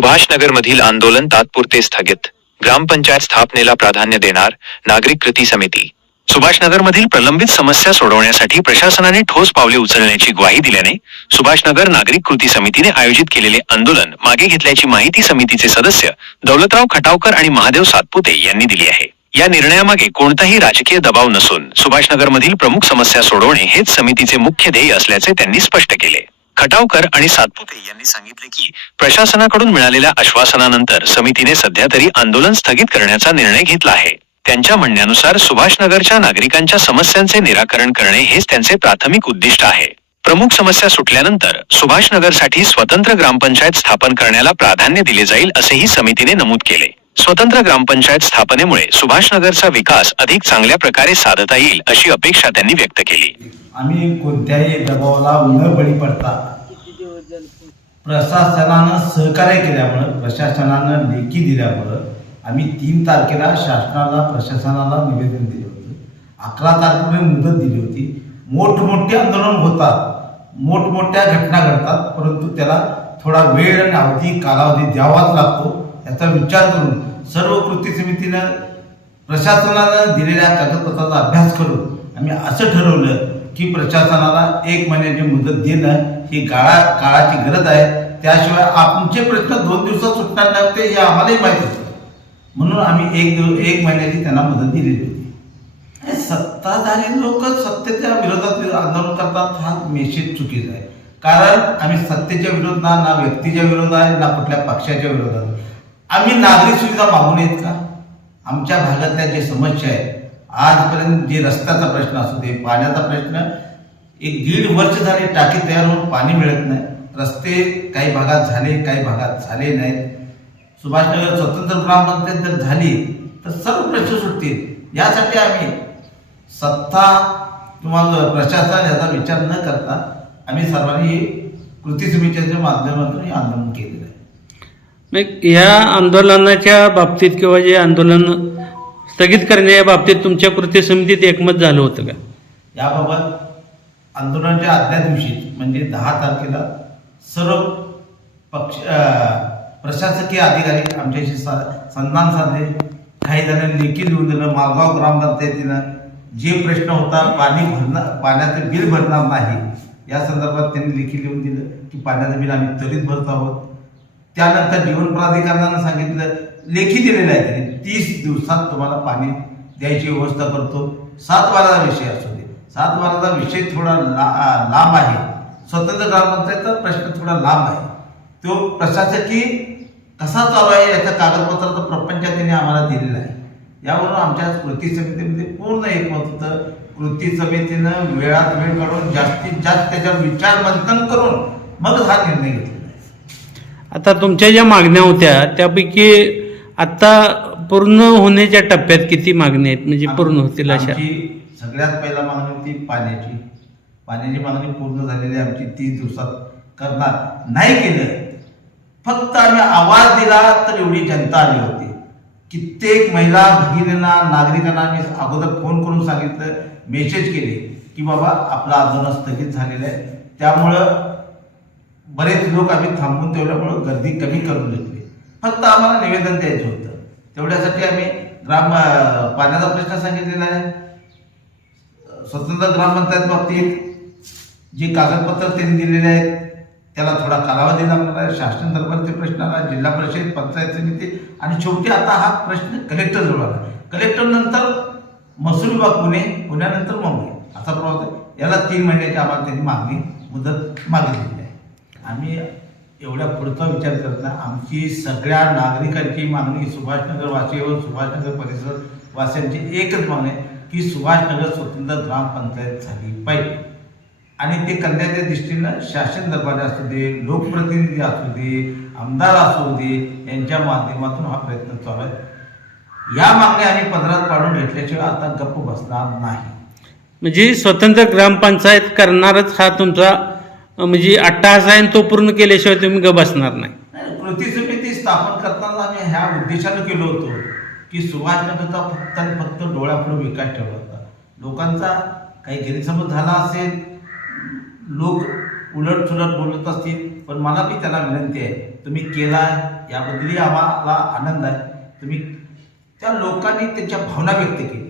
सुभाषनगरमधील आंदोलन तात्पुरते स्थगित. ग्रामपंचायत स्थापनेला प्राधान्य देणार नागरिक कृती समिती. सुभाषनगरमधील प्रलंबित समस्या सोडवण्यासाठी प्रशासनाने ठोस पावले उचलण्याची ग्वाही दिल्याने सुभाषनगर नागरिक कृती समितीने आयोजित केलेले आंदोलन मागे घेतल्याची माहिती समितीचे सदस्य दौलतराव खटावकर आणि महादेव सातपुते यांनी दिली आहे. या निर्णयामागे कोणताही राजकीय दबाव नसून सुभाषनगरमधील प्रमुख समस्या सोडवणे हेच समितीचे मुख्य ध्येय असल्याचे त्यांनी स्पष्ट केले. खटावकर आणि सातपुते यांनी सांगितले की प्रशासनाकडून मिळालेल्या आश्वासनानंतर समितीने सध्या तरी आंदोलन स्थगित करण्याचा निर्णय घेतला आहे. त्यांच्या म्हणण्यानुसार सुभाषनगरच्या नागरिकांच्या समस्यांचे निराकरण करणे हेच त्यांचे प्राथमिक उद्दिष्ट आहे. प्रमुख समस्या सुटल्यानंतर सुभाषनगरसाठी स्वतंत्र ग्रामपंचायत स्थापन करण्याला प्राधान्य दिले जाईल असेही समितीने नमूद केले. स्वतंत्र ग्रामपंचायत स्थापनेमुळे सुभाषनगरचा विकास अधिक चांगल्या प्रकारे साधता येईल अशी अपेक्षा त्यांनी व्यक्त केली. आम्ही कोणत्याही दबावाला न बळी पडता. प्रशासनानं सहकार्य केल्यामुळं प्रशासनानं लेखी दिल्यामुळं आम्ही तीन तारखेला शासनाला प्रशासनाला निवेदन दिले होते. अकरा तारखेला मुदत दिली होती. मोठमोठे आंदोलन होतात. मोठमोठ्या घटना घडतात. परंतु त्याला थोडा वेळ आणि अवधी कालावधी द्यावाच लागतो. याचा विचार करून सर्व कृती समितीनं प्रशासनानं दिलेल्या कागदपत्राचा अभ्यास करून आम्ही असं ठरवलं की प्रशासनाला एक महिन्याची मुदत देणं ही काळा काळाची गरज आहे. त्याशिवाय आमचे प्रश्न दोन दिवसात सुटणार नव्हते हे आम्हालाही माहीत होतं म्हणून आम्ही एक दिवस एक महिन्याची त्यांना मदत दिलेली होती. सत्ताधारी लोक सत्तेच्या विरोधात आंदोलन करतात हा मेसेज चुकीचा आहे. कारण आम्ही सत्तेच्या विरोधात ना व्यक्तीच्या विरोधात आहे ना कुठल्या पक्षाच्या विरोधात आहे. आम्ही नागरिक सुविधा मागून येत का? आमच्या भागातल्या जे समस्या आहेत आजपर्यंत जे रस्त्याचा प्रश्न असू दे पाण्याचा प्रश्न एक दीड वर्ष झाले टाकी तयार होऊन पाणी मिळत नाही. रस्ते काही भागात झाले काही भागात झाले नाहीत. सुभाषनगर स्वतंत्र ग्रामपंचायत जर झाली तर सर्व प्रश्न सुटतील. यासाठी आम्ही सत्ता किंवा प्रशासन याचा विचार न करता आम्ही सर्वांनी कृती समितीच्या माध्यमातून हे आंदोलन केलं. नाही या आंदोलनाच्या बाबतीत किंवा जे आंदोलन स्थगित करण्याच्या बाबतीत तुमच्या कृती समितीत एकमत झालं होतं का? याबाबत आंदोलनाच्या आदल्या दिवशी म्हणजे दहा तारखेला सर्व पक्ष प्रशासकीय अधिकारी आमच्याशी सा संधान साधले. काही जणांनी लेखी लिहून दिलं मालगाव ग्रामपंचायतीनं जे प्रश्न होता पाणी भरणार पाण्याचं बिल भरणार नाही या संदर्भात त्यांनी लेखी लिहून दिलं की पाण्याचं बिल आम्ही त्वरित भरत आहोत. त्यानंतर जीवन प्राधिकरणानं सांगितलं लेखी दिलेलं आहे त्यांनी तीस दिवसात तुम्हाला पाणी द्यायची व्यवस्था करतो. सात विषय असू दे. सात विषय थोडा ला लांब आहे. स्वतंत्र ग्रामपंचायतचा प्रश्न थोडा लांब आहे. तो प्रशासकीय कसा चालू आहे याचं कागदपत्राचा प्रपंच त्यांनी आम्हाला दिलेला आहे. यावरून आमच्या कृती समितीमध्ये पूर्ण एकमत होतं. कृती समितीनं वेळात वेळ काढून जास्तीत जास्त त्याच्यावर विचार मंथन करून मग हा निर्णय घेतला. आता तुमच्या ज्या मागण्या होत्या त्यापैकी आता पूर्ण होण्याच्या टप्प्यात किती मागण्या आहेत? म्हणजे पूर्ण होतील अशा? आमची सगळ्यात पहिला मागणी होती पाण्याची. पाण्याची मागणी पूर्ण झालेली आहे आमची तीस दिवसात. करणार नाही केलं. फक्त आम्ही आवाज दिला तर एवढी जनता आली होती. कित्येक महिला भगिनींना नागरिकांना आम्ही अगोदर फोन करून सांगितलं मेसेज केले की बाबा आपलं आंदोलन स्थगित झालेलं आहे. त्यामुळं बरेच लोक आम्ही थांबून ठेवल्यामुळं गर्दी कमी करून घेतली. फक्त आम्हाला निवेदन द्यायचं होतं. तेवढ्यासाठी आम्ही ग्राम पाण्याचा प्रश्न सांगितलेला आहे. स्वतंत्र ग्रामपंचायत बाबतीत जी कागदपत्र त्यांनी दिलेले आहेत त्याला थोडा कालावधी लागणार आहे. शासन दरबारचे प्रश्न आला जिल्हा परिषद पंचायत समिती आणि शेवटी आता हा प्रश्न कलेक्टर जवळ आला. कलेक्टर नंतर महसूल विभाग पुणे पुण्यानंतर मुंबई. असा प्रवास याला तीन महिन्याची आम्हाला त्यांनी मागणी मुदत मागितली आम्ही एवढ्या पुढचा विचार करत नाही. आमची सगळ्या नागरिकांची मागणी सुभाषनगर वासी व सुभाषनगर परिसर वासियांची एकच मागणी आहे की सुभाषनगर स्वतंत्र ग्रामपंचायत झाली पाहिजे. आणि ते करण्याच्या दृष्टीनं शासन दरबारे असू दे लोकप्रतिनिधी असू दे आमदार असू दे यांच्या माध्यमातून हा प्रयत्न चालू आहे. या मागण्या आम्ही पदरात पाडून घेतल्याशिवाय आता गप्प बसणार नाही. म्हणजे स्वतंत्र ग्रामपंचायत करणारच हा तुमचा म्हणजे अट्टाहास आहे आणि तो पूर्ण केल्याशिवाय तुम्ही ग बसणार नाही. नाही, कृती समिती स्थापन करताना आम्ही ह्या उद्देशानं केलो होतो की सुभाषनगरचा फक्त आणि फक्त डोळ्यापुढे विकास ठेवला होता. लोकांचा काही गैरसमज झाला असेल लोक उलट सुलट बोलत असतील पण मला बी त्याला विनंती आहे तुम्ही केला याबद्दलही आम्हाला आनंद आहे. तुम्ही त्या लोकांनी त्यांच्या भावना व्यक्त केली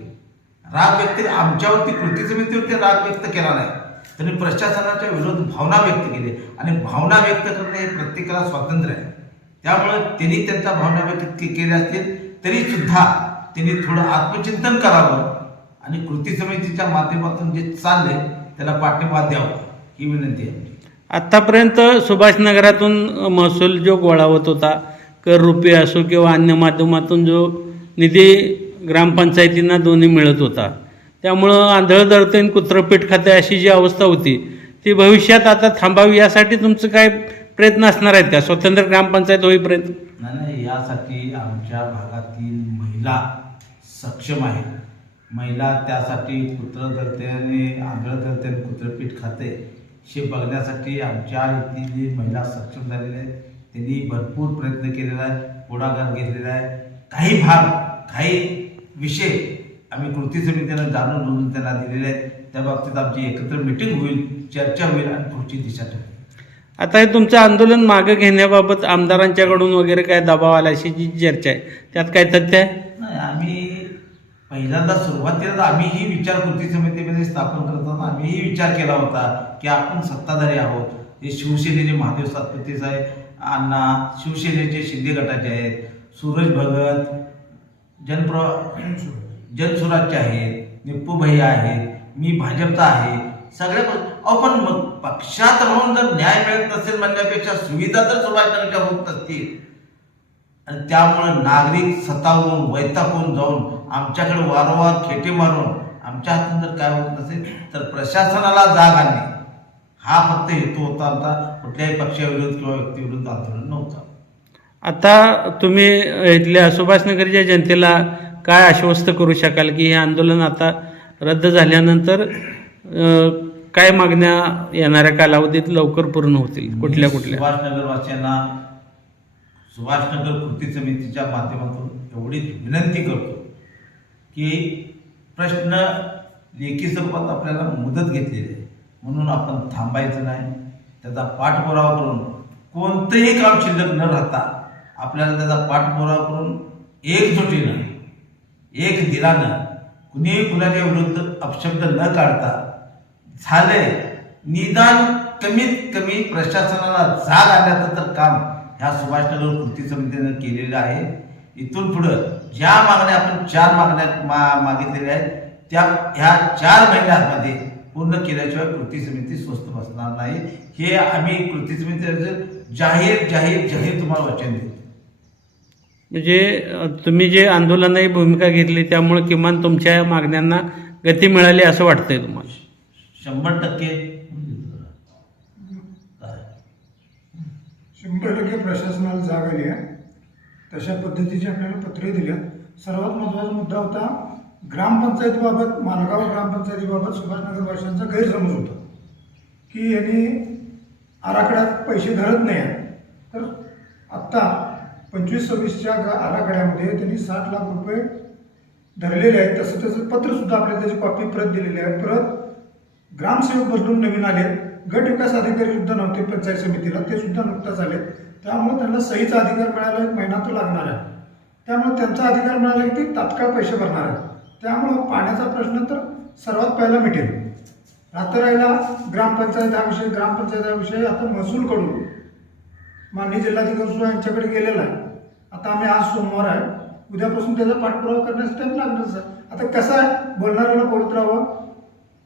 राग व्यक्त आमच्यावरती कृती समितीवरती राग व्यक्त केला नाही. त्यांनी प्रशासनाच्या विरोधात भावना व्यक्त केली. आणि भावना व्यक्त करणं हे प्रत्येकाला स्वातंत्र्य आहे. त्यामुळे त्यांनी त्यांच्या भावना व्यक्त केल्या असतील तरी सुद्धा त्यांनी थोडं आत्मचिंतन करावं. आणि कृती समितीच्या माध्यमातून जे चालले त्याला पाठिंबा द्यावा ही विनंती आहे. आत्तापर्यंत सुभाषनगरातून महसूल जो गोळा होत होता कर रुपये असो किंवा अन्य माध्यमातून जो निधी ग्रामपंचायतींना दोन्ही मिळत होता त्यामुळं आंधळं दळतेन कुत्रपीठ खाते अशी जी अवस्था होती ती भविष्यात आता थांबावी यासाठी तुमचं काय प्रयत्न असणार आहेत का? स्वतंत्र ग्रामपंचायत होईपर्यंत. नाही नाही यासाठी आमच्या भागातील महिला सक्षम आहेत. महिला त्यासाठी कुत्र धरते आणि आंधळ धरते आणि कुत्रपीठ खाते हे बघण्यासाठी आमच्या इथली जी महिला सक्षम झालेल्या आहेत त्यांनी भरपूर प्रयत्न केलेला आहे पुढाकार घेतलेला आहे. काही भाग काही विषय आम्ही कृती समितीनं जाणून बुजून त्यांना दिलेले आहेत. त्या बाबतीत आमची एकत्र मिटिंग होईल चर्चा होईल आणि पुढची दिशा ठरेल. आता हे तुमचं आंदोलन मागं घेण्याबाबत आमदारांच्याकडून वगैरे काय दबाव आला अशी जी चर्चा आहे त्यात काय तथ्य आहे? नाही आम्ही पहिल्यांदा सुरुवातीला आम्हीही विचार कृती समितीमध्ये स्थापन करताना आम्हीही विचार केला होता की आपण सत्ताधारी आहोत. हे शिवसेनेचे महादेव सातपुते साहेब अण्णा शिवसेनेचे शिंदे गटाचे आहेत सूरज भगत जनप्र जनसुराज्य आहेत निप्पू भैया आहेत मी भाजपचा आहे सगळ्या अहो पण मग पक्षात राहून जर न्याय मिळत नसेल म्हणण्यापेक्षा सुविधा तर सुभाषनगरच्या होत नसतील आणि त्यामुळं नागरिक सतावून वैतागून जाऊन आमच्याकडे वारंवार खेटे मारून आमच्या हातून जर काय होत नसेल तर प्रशासनाला जाग आणणे. हा फक्त हेतू होता आमचा. कुठल्याही पक्षाविरुद्ध किंवा व्यक्तीविरुद्ध आंदोलन नव्हतं. आता तुम्ही इथल्या सुभाषनगरच्या जनतेला काय आश्वस्त करू शकाल की हे आंदोलन आता रद्द झाल्यानंतर काय मागण्या येणाऱ्या कालावधीत लवकर पूर्ण होतील? कुठल्या कुठल्या? सुभाषनगर वासियांना सुभाषनगर कृती समितीच्या माध्यमातून एवढीच विनंती करतो की प्रश्न लेखी स्वरूपात आपल्याला मुदत घेतलेली आहे. म्हणून आपण थांबायचं नाही. त्याचा पाठपुरावा करून कोणतंही काम शिल्लक न राहता आपल्याला त्याचा पाठपुरावा करून एकजुटीनं एक दिलानं कुणीही कुणाच्या विरुद्ध अपशब्द न काढता झाले निदान कमीत कमी प्रशासनाला जाग आणण्याचं तर काम ह्या सुभाषनगर कृती समितीनं केलेलं आहे. इथून पुढं ज्या मागण्या आपण चार मागण्या मा मागितलेल्या आहेत त्या ह्या चार महिन्यांमध्ये पूर्ण केल्याशिवाय कृती समिती स्वस्त बसणार नाही. हे आम्ही कृती समितीचं जाहीर जाहीर जाहीर तुम्हाला वचन देतो. म्हणजे तुम्ही जे आंदोलनाची भूमिका घेतली त्यामुळे किमान तुमच्या मागण्यांना गती मिळाली असं वाटतंय तुम्हाला. शंभर टक्के. शंभर टक्के प्रशासनाला जाग आली आहे तशा पद्धतीची आपल्याला पत्रे दिल्या सर्वात महत्त्वाचा मुद्दा होता ग्रामपंचायतीबाबत मालगाव ग्रामपंचायतीबाबत सुभाषनगर वासियांचा गैरसमज होता. की यांनी आराखड्यात पैसे धरत नाही. आहे तर आत्ता पंचवीस सव्वीसच्या आराखड्यामध्ये त्यांनी साठ लाख रुपये धरलेले आहेत. तसं तसं पत्रसुद्धा आपल्याला त्याची कॉपी परत दिलेली आहे. परत ग्रामसेवक बदलून नवीन आले गट विकास अधिकारी सुद्धा नव्हते पंचायत समितीला. ते सुद्धा नुकताच आले त्यामुळे त्यांना सहीचा अधिकार मिळाला एक महिना तो लागणार आहे. त्यामुळे त्यांचा अधिकार मिळाला की ते तात्काळ पैसे भरणार आहेत. त्यामुळं पाण्याचा प्रश्न तर सर्वात पहिला मिटेल. रात्र राहिला ग्रामपंचायत हा विषय ग्रामपंचायत हा विषय आता महसूलकडून माननीय जिल्हाधिकारी सुद्धा यांच्याकडे गेलेला आहे. आता आम्ही आज सोमवार आहे. उद्यापासून त्याचा पाठपुरावा करण्यासाठी आम्ही लागणारच आहे आता कसं आहे? बोलणाऱ्याला बोलत राहावं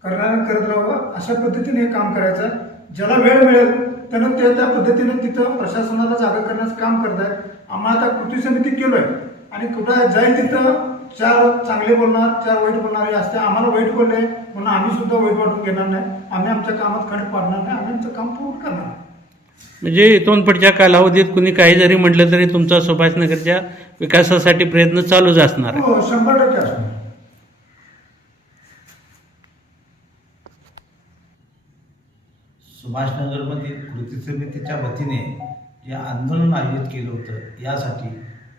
करणाऱ्याला करत राहावं अशा पद्धतीने हे काम करायचं आहे. ज्याला वेळ मिळेल त्यानं ते त्या पद्धतीने तिथं प्रशासनाला जागा करण्याचं काम करत आहे. आम्हाला आता कृती समिती आहे आणि कुठं जाईल तिथं चार चांगले बोलणार चार वाईट बोलणारे असते. आम्हाला वाईट बोलले म्हणून आम्ही सुद्धा वाईट वाटून घेणार नाही. आम्ही आमच्या कामात खंड पाडणार नाही. आम्ही आमचं काम पूर्ण करणार म्हणजे इथून पुढच्या कालावधीत कुणी काही जरी म्हटलं तरी तुमचा सुभाषनगरच्या विकासासाठी प्रयत्न चालूच असणार आहे. हो शंभर टक्के असणार. सुभाषनगरमधील कृती समितीच्या वतीने जे आंदोलन आयोजित केलं होतं यासाठी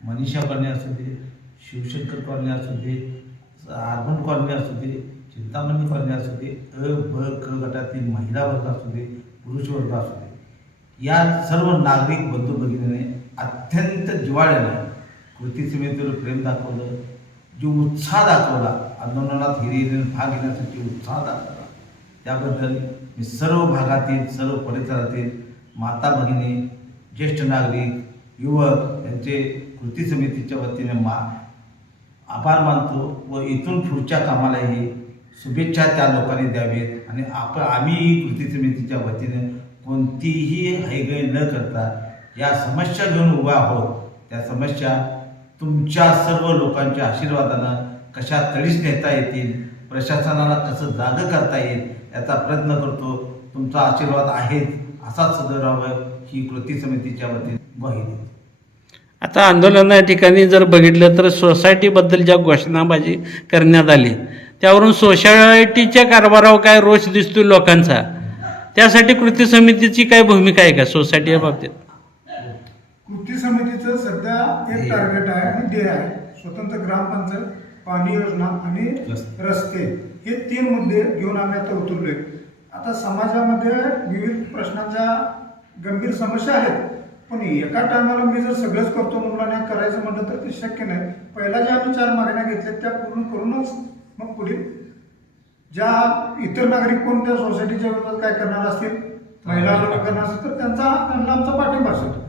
मनीषा कॉलनी असू दे शिवशंकर कॉलनी असू दे अर्बन कॉलनी असू दे चिंतामणी कॉलनी असू दे अ ब क गटातील महिला वर्ग असू दे पुरुष वर्ग असू दे या सर्व नागरिक बंधू भगिनीने अत्यंत जिवाळ्याने कृती समितीवर प्रेम दाखवलं जो उत्साह दाखवला आंदोलनात हिरिरीने भाग घेण्यासाठी उत्साह दाखवला. त्याबद्दल मी सर्व भागातील सर्व परिसरातील माता भगिनी ज्येष्ठ नागरिक युवक यांचे कृती समितीच्या वतीने मा आभार मानतो व इथून पुढच्या कामालाही शुभेच्छा त्या लोकांनी द्यावेत आणि आप आम्ही कृती समितीच्या वतीने कोणतीही हैगय न करता या समस्या घेऊन उभा आहोत त्या समस्या तुमच्या सर्व लोकांच्या आशीर्वादानं कशा तडीस नेता येतील प्रशासनाला कसं जागं करता येईल याचा प्रयत्न करतो. तुमचा आशीर्वाद आहेच असाच सदर राहावं ही कृती समितीच्या वतीने ग्वाही आता आंदोलना ठिकाणी जर बघितलं तर सोसायटीबद्दल ज्या घोषणाबाजी करण्यात आली त्यावरून सोसायटीच्या कारभारावर काय रोष दिसतो लोकांचा? त्यासाठी कृती समितीची काय भूमिका आहे का सोसायटी या बाबतीत? कृती समितीचं सध्या एक टार्गेट आहे आणि ध्येय आहे स्वतंत्र ग्रामपंचायत पाणी योजना आणि रस्ते. रस्ते. हे तीन मुद्दे घेऊन आम्ही आता उतरलोय. आता समाजामध्ये विविध प्रश्नांच्या गंभीर समस्या आहेत. पण एका टायमाला मी जर सगळंच करतो मुलांना करायचं म्हटलं तर ते शक्य नाही. पहिला ज्या आम्ही चार मागण्या घेतल्या त्या पूर्ण करूनच मग पुढे ज्या इतर नागरिक कोणत्या सोसायटीच्या विरोधात काय करणार असतील महिला लोक करणार असतील तर त्यांचा त्यांना आमचा पाठिंबा असेल.